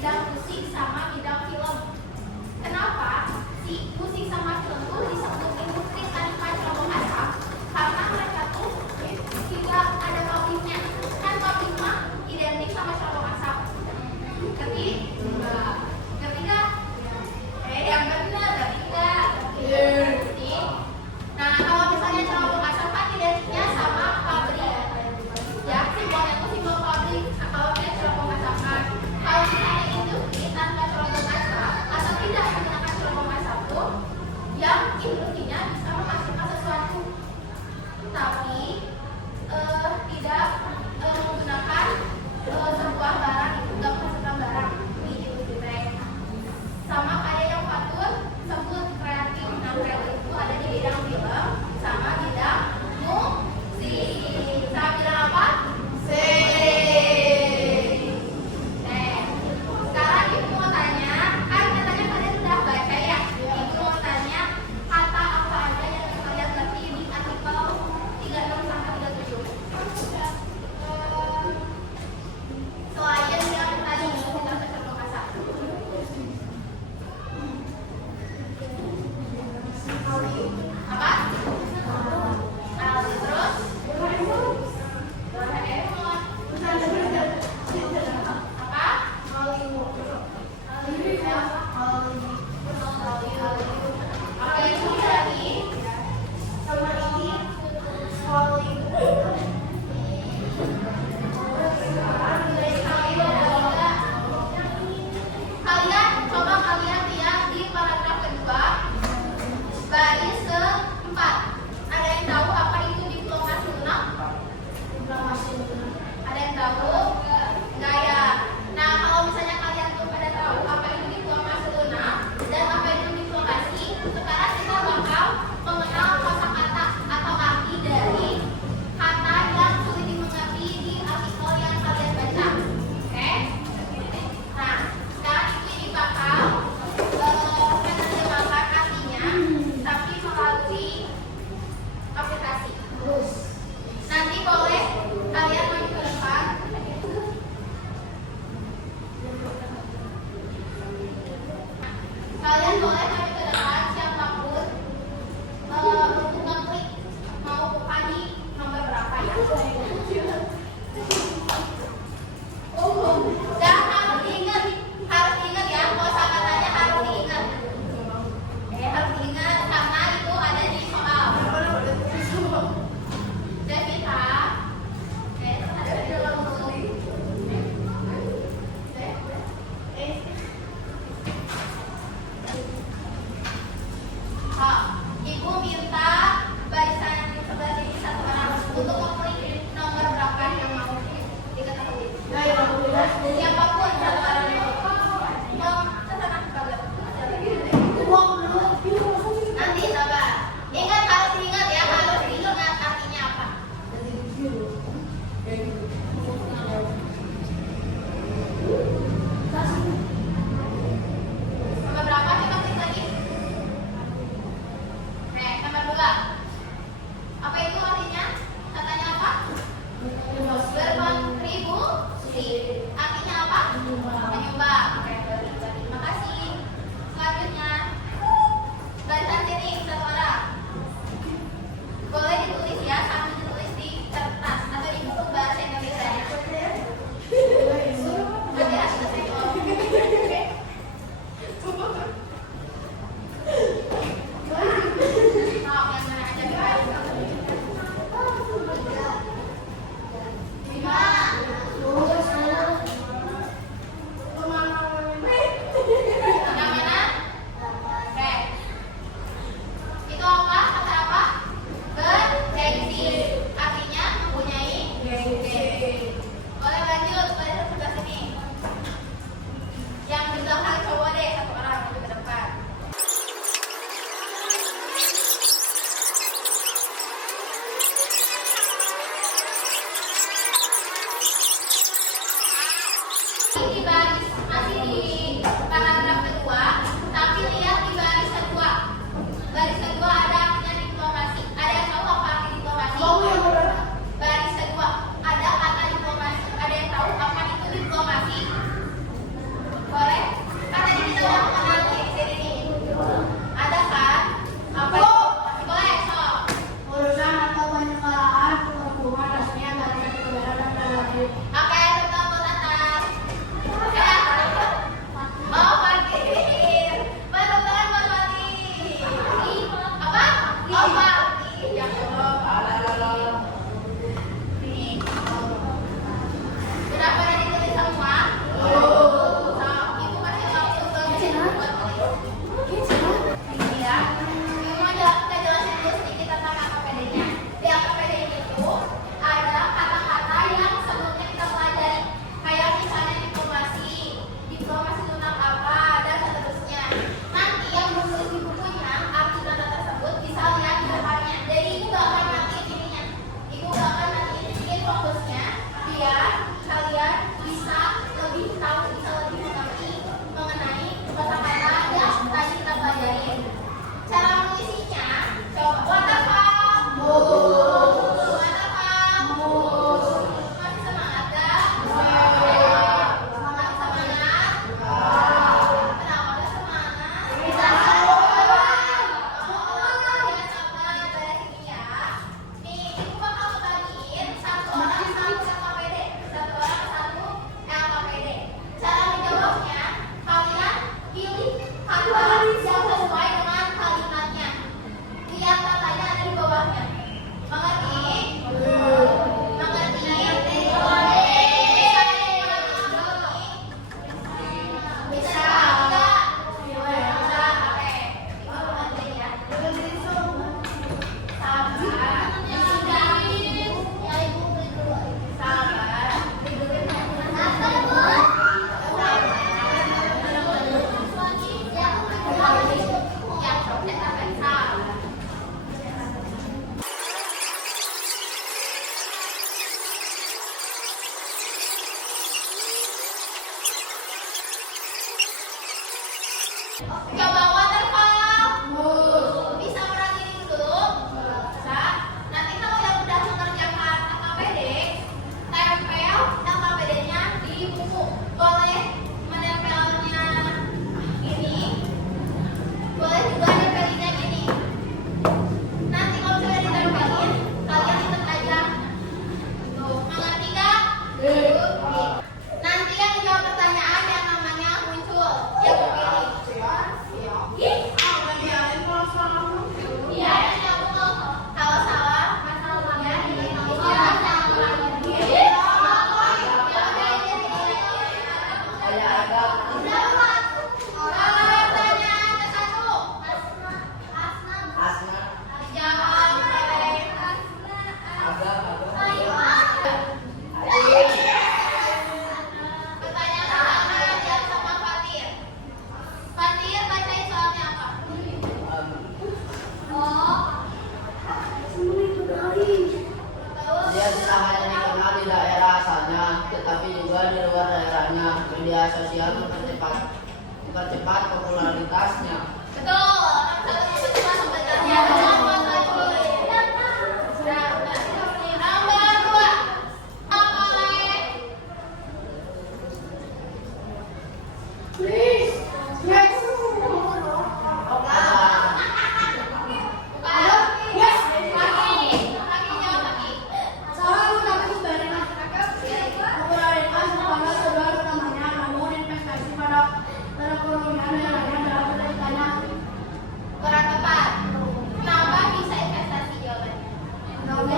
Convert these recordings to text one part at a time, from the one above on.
bidang musik sama bidang film. Kenapa si musik sama film tuh disebut industri tanpa cerobong asap? Karena mereka tuh tidak ada pabriknya. Kan pabrik mah identik sama cerobong asap. Ketiga, yang benar ketiga. Nah, kalau misalnya cerobong asap kan identiknya sama pabrik. Ya, simbolnya tuh simbol pabrik. Nah, kalau dia cerobong asap kan. Kalau misalnya industri tanpa cerobong asap atau tidak menggunakan cerobong asap tuh, yang industrinya bisa menghasilkan sesuatu, tapi tidak menggunakan sebuah barang itu, tidak menghasilkan barang di industri mereka. Sama kayak yang patut sebut kreatif. Nah, kreatif itu ada di bidang film sama bidang musik. Sama bidang apa? Sekarang ibu mau tanya, kan katanya kalian sudah baca ya. Ibu mau tanya kata apa aja yang kalian ngerti di artikel 36 sampai 37. Selain yang tadi kita cerobong asap. Apa? Terus? Apa? Apa itu tadi? Sama ini kalian lihat di paragraf kedua baris keempat. Ada yang tahu apa itu diplomasi lunak? Ada yang tahu? Enggak ya. Nah, kalau misalnya kalian tuh pada tahu apa itu diplomasi lunak dan apa itu diplomasi, sekarang kita bakal mengenal kosakata atau arti dari kata yang sulit dimengerti di artikel yang kalian baca. Oke? Nah, sekarang ini bakal menerjemahkan artinya, tapi melalui aplikasi. Nanti boleh kalian maju ke depan. Kalian boleh maju ke depan siapapun untuk ngeklik mau buka di nomor berapa ya. Dan harus diingat ya, kosakatanya harus diingat. Harus diingat karena itu ada di soal. Devita, ada di dalam buku. Coba waterfall. Bisa perhatiin dulu. Bisa. Nanti kalau yang udah mengerjakan LKPD, tempel LKPD-nya di buku. Boleh menempelnya ini. Boleh juga nempelinnya gini. Nanti kalau sudah ditempelin, kalian lihat aja. Tuh, mengerti nggak? Nanti yang jawab pertanyaan yang namanya muncul, yang pilih. Iya, kalau salah, masalahnya pertanyaan ke satu. Jawab. Pertanyaan pertama jawab sama Fatir. Fatir, bacain soalnya apa? Dia tidak hanya dikenal di daerah asalnya, tetapi juga di luar daerahnya. Media sosial mempercepat popularitasnya. Betul. Satu cuma sebenarnya. Nomor satu. Nomor dua. Oleh. Kurang tepat. Kenapa bisa investasi jawabannya? Nomor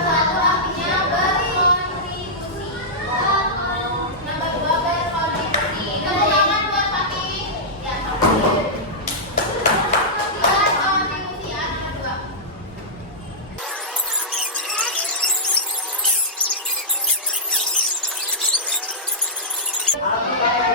satu artinya berkontribusi. Nomor dua berkontribusi. Tepuk tangan buat Papi. Ya, berkontribusi ya, nomor dua. Aku